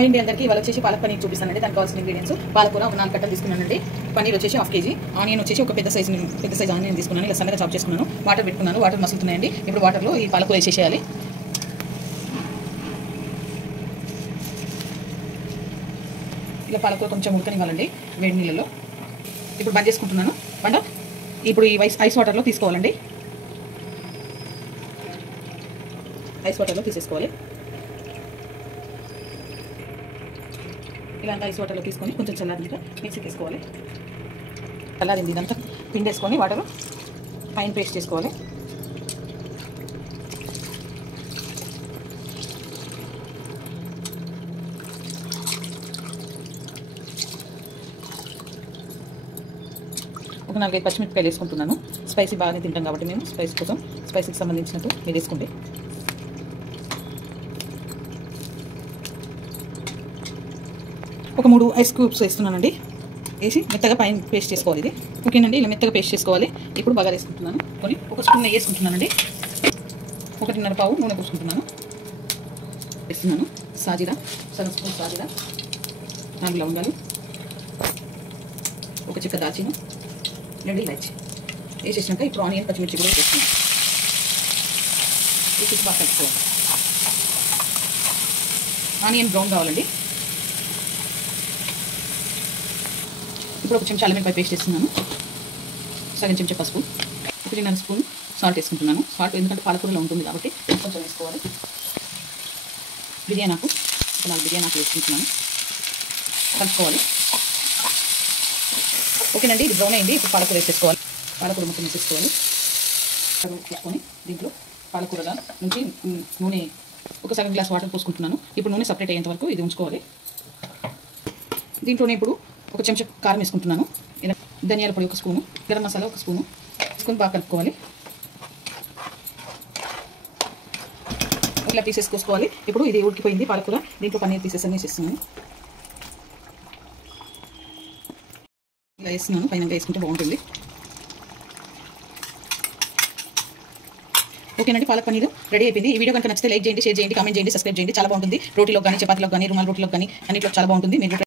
Hi అండి అందరికీ ఇవాళ వచ్చేసి పాలక్ పనీర్ చూపిస్తానండి. దానికి కావాల్సిన ఇంగ్రీడియంట్స్ పాలకూర 4 కట్టలు తీసుకున్నానండి. పనీర్ వచ్చేసి 1/2 kg, ఆనియన్ వచ్చేసి ఒక పెద్ద సైజ్ ఆనియన్ తీసుకున్నాను. ఇలా సన్నగా చాప్ చేసుకున్నాను. వాటర్ పెట్టుకున్నాను. వాటర్ మసులుతున్నాయండి. ఇప్పుడు వాటర్లో ఈ పాలకూర వేసేసేయాలి. ఇలా పాలకూర కొంచెం ఉడకనివ్వాలండి వేడి నీళ్ళలో. ఇప్పుడు బంద్ చేసుకుంటున్నాను. ఇప్పుడు ఈ ఐస్ వాటర్లో తీసుకోవాలండి. ఐస్ వాటర్లో తీసేసుకోవాలి. ఇలాంటి ఐస్ వాటర్లో తీసుకొని కొంచెం చల్లారినాక మిక్సీకి వేసుకోవాలి. చల్లారింది ఇదంతా పిండేసుకొని వాటర్ ఫైన్ పేస్ట్ చేసుకోవాలి. ఒక 4-5 పచ్చిమిరపకాయలు వేసుకుంటున్నాను. స్పైసీ బాగానే తింటాం కాబట్టి మేము స్పైసీ కోసం స్పైసీకి సంబంధించినట్టు మీరు వేసుకోండి. ఒక 3 ఐస్ క్యూబ్స్ వేస్తున్నానండి. వేసి మెత్తగా పైన పేస్ట్ చేసుకోవాలి. ఇది ఓకేనండి. ఇలా మెత్తగా పేస్ట్ చేసుకోవాలి. ఇప్పుడు బాగా వేసుకుంటున్నాను. కొని ఒక స్పూన్ నెయ్యి వేసుకుంటున్నానండి. 1.5 పావు నూనె పోసుకుంటున్నాను. వేస్తున్నాను సాజీరా, సగం స్పూన్ సాజీరా, 4 లవంగాలు, ఒక చిక్క దాల్చిన, 2 ఇలాచి వేసేసినాక ఇప్పుడు ఆనియన్ పచ్చిమిర్చి కూడా వేస్తున్నాను. వేసి బాగా కలుపుకోవాలి. ఆనియన్ బ్రౌన్ కావాలండి. ఇప్పుడు ఒక చెంచా అల్లం వెల్లిపాయ పేస్ట్ వేస్తున్నాను. సగం చెంచా పసుపు, 1.5 స్పూన్ సాల్ట్ వేసుకుంటున్నాను. సాల్ట్ ఎందుకంటే పాలకూరలో ఉంటుంది కాబట్టి కొంచెం వేసుకోవాలి. బిర్యానీ ఆకు, 4 బిర్యానీ ఆకు వేసుకుంటున్నాను. కలుపుకోవాలి. ఓకేనండి. ఇది బ్రౌన్ అయింది. ఇప్పుడు పాలకూర వేసేసుకోవాలి. పాలకూర మొత్తం వేసేసుకోవాలి. తీసుకొని దీంట్లో పాలకూర నుంచి నూనె ఒక సగం గ్లాస్ వాటర్ పోసుకుంటున్నాను. ఇప్పుడు నూనె సపరేట్ అయ్యేంత వరకు ఇది ఉంచుకోవాలి. దీంట్లోనే ఇప్పుడు ఒక చెంచా కారం వేసుకుంటున్నాను. ధనియాల పొడి 1 స్పూను, గరం మసాలా 1 స్పూను వేసుకొని బాగా కలుపుకోవాలి. ఇలా తీసేసుకోవాలి. ఇప్పుడు ఇది ఉడికిపోయింది పాలకూర. దీంట్లో పన్నీర్ పీసెస్ అన్నీ వేసేస్తున్నాను. ఇలా వేస్తున్నాను. పైన వేసుకుంటే బాగుంటుంది. ఓకేనండి. పాలక్ పనీర్ రెడీ అయిపోయింది. ఈ వీడియో కనుక నచ్చితే లైక్ చేయండి, షేర్ చేయండి, కామెంట్ చేయండి, సబ్స్క్రైబ్ చేయండి. చాలా బాగుంటుంది. రోటీలో కానీ, చపాతీలో కానీ, రుమాల్ రోటీలో కానీ అన్నిట్లో చాలా బాగుంటుంది. మీరు